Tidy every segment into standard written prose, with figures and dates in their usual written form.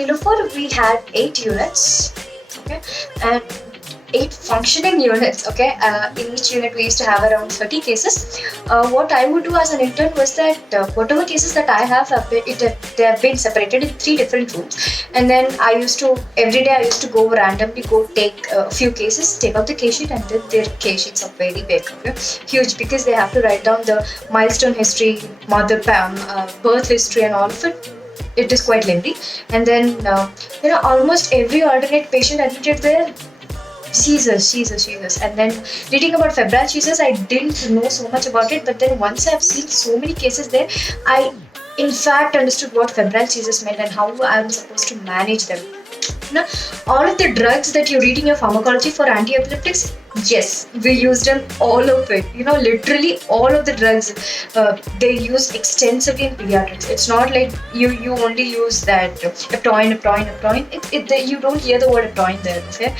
Nilofer, we had 8 units, okay, and 8 functioning units, okay. In each unit, we used to have around 30 cases. What I would do as an intern was that whatever cases that I they have been separated in 3 different rooms, and then every day I used to go randomly go take a few cases, take out the case sheet, and then their case sheets are very big, okay, huge, because they have to write down the milestone history, birth history, and all of it. It is quite lengthy. And then almost every alternate patient admitted there, Jesus. And then reading about febrile Jesus, I didn't know so much about it, but then once I've seen so many cases there, I in fact understood what febrile Jesus meant and how I'm supposed to manage them. Now, all of the drugs that you read in your pharmacology for anti-epileptics, yes, we use them, all of it. Literally all of the drugs, they use extensively in pediatrics. It's not like you only use that Eptoin. You don't hear the word Eptoin there, okay?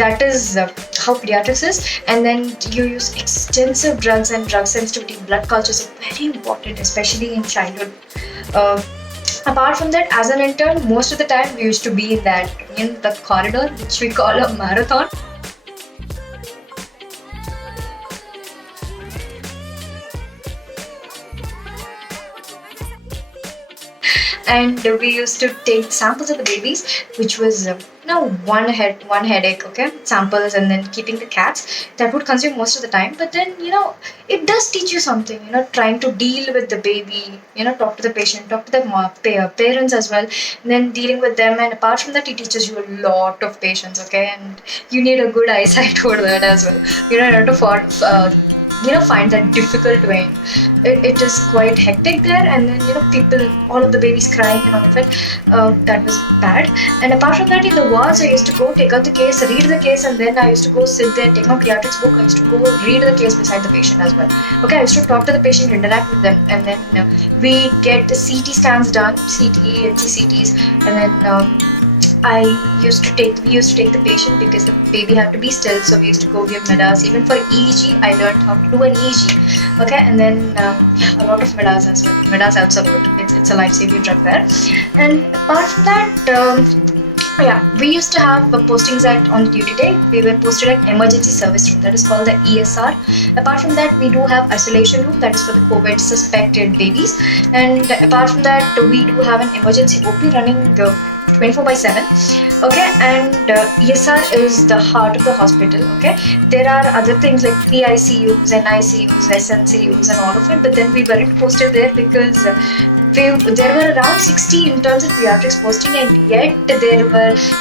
That is how pediatrics is. And then you use extensive drugs, and drug sensitivity, blood cultures are very important, especially in childhood. Apart from that, as an intern, most of the time we used to be in the corridor, which we call a marathon. And we used to take samples of the babies, which was one headache, okay, samples, and then keeping the cats. That would consume most of the time, but then it does teach you something, trying to deal with the baby, talk to the patient, talk to the parents as well, and then dealing with them. And apart from that, it teaches you a lot of patience, okay, and you need a good eyesight for that as well, not to find that difficult vein. It is quite hectic there, and then all of the babies crying and all of it. That was bad. And apart from that, in the wards, I used to go take out the case, read the case, and then I used to go sit there, take my pediatrics book. I used to go read the case beside the patient as well. Okay, I used to talk to the patient, interact with them, and then we get the CT scans done, CT, NCCTs, and then we used to take the patient because the baby had to be still, so we used to go give medas. Even for EEG, I learned how to do an EEG. Okay, and then a lot of medas as well. Medas helps a lot. It's a life-saving drug there. And apart from that, we used to have postings on duty day. We were posted at emergency service room, that is called the ESR. Apart from that, we do have isolation room, that is for the COVID suspected babies. And apart from that, we do have an emergency OP running 24/7. Okay, and ESR is the heart of the hospital. Okay, there are other things like PICUs, NICUs, SNCUs, and all of it, but then we weren't posted there because there were around 60 interns in pediatrics posting, and yet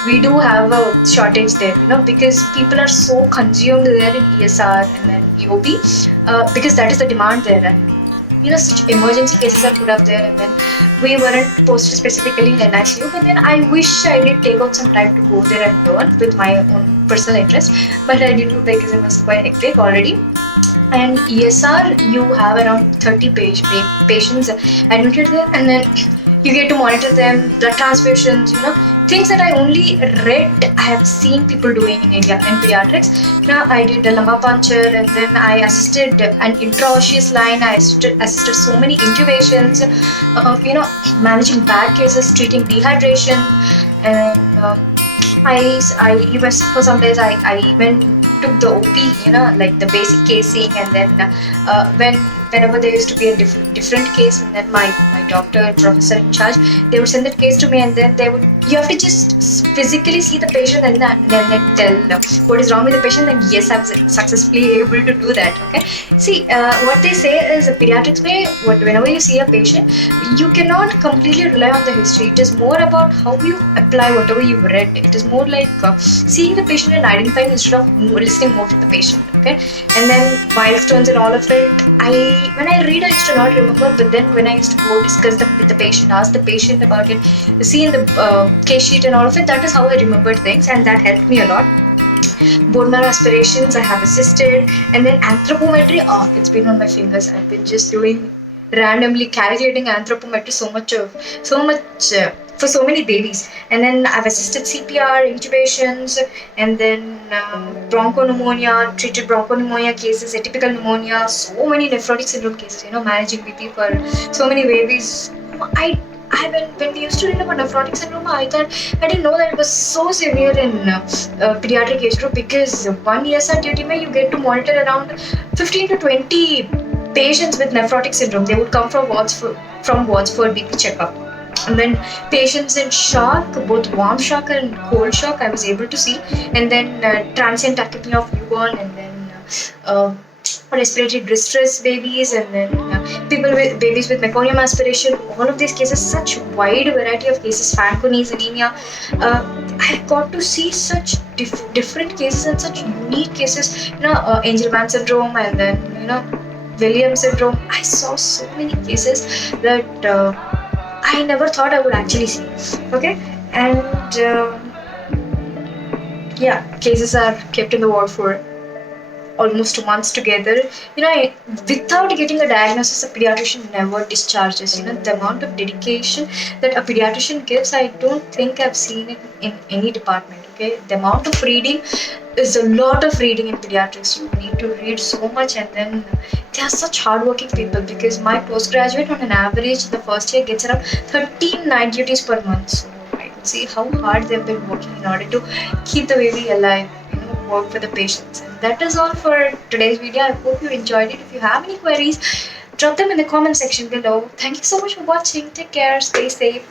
we do have a shortage there, because people are so consumed there in ESR and then EOP, because that is the demand there, and such emergency cases are put up there, and then we weren't posted specifically in NICU. But then I wish I did take out some time to go there and learn with my own personal interest, but I didn't because it was quite hectic already. And ESR, you have around 30 patients admitted there, and then you get to monitor them, blood transfusions, things that I only read, I have seen people doing in India in pediatrics. I did a lumbar puncture, and then I assisted an intraosseous line. I assisted so many intubations, managing bad cases, treating dehydration, and I even for some days I even took the OP, like the basic casing, and then whenever there used to be a different case, and then my doctor, professor in charge, they would send that case to me, and then you have to just physically see the patient and then tell what is wrong with the patient, and yes, I was successfully able to do that. Okay, see, what they say is a pediatrics way, whenever you see a patient, you cannot completely rely on the history. It is more about how you apply whatever you've read. It is more like seeing the patient and identifying instead of listening more to the patient. Okay, and then milestones and all of it, when I read, I used to not remember, but then when I used to go discuss with the patient, ask the patient about it, see in the case sheet and all of it, that is how I remembered things, and that helped me a lot. Bone marrow aspirations, I have assisted, and then anthropometry, it's been on my fingers. I've been just doing randomly calculating anthropometry so much for so many babies, and then I've assisted CPR, intubations, and then bronchopneumonia, treated bronchopneumonia cases, atypical pneumonia, so many nephrotic syndrome cases, managing BP for so many babies. when we used to read about nephrotic syndrome, I didn't know that it was so severe in pediatric age group, because one ESR duty mein you get to monitor around 15 to 20 patients with nephrotic syndrome. They would come from wards for BP checkup. And then patients in shock, both warm shock and cold shock, I was able to see. And then transient tachypnea of newborn, and then respiratory distress babies, and then babies with meconium aspiration. All of these cases, such wide variety of cases, Fanconi's anemia. I got to see such different cases and such unique cases. Angelman syndrome, and then Williams syndrome. I saw so many cases that I never thought I would actually see. Okay, and yeah, cases are kept in the ward for almost 2 months together. Without getting a diagnosis, a pediatrician never discharges. The amount of dedication that a pediatrician gives, I don't think I've seen it in any department. Okay, the amount of reading is a lot of reading in pediatrics. You need to read so much, and then they are such hardworking people, because my postgraduate on an average in the first year gets around 13 night duties per month. So I can see how hard they've been working in order to keep the baby alive, work for the patients. And that is all for today's video. I hope you enjoyed it. If you have any queries, drop them in the comment section below. Thank you so much for watching. Take care, stay safe.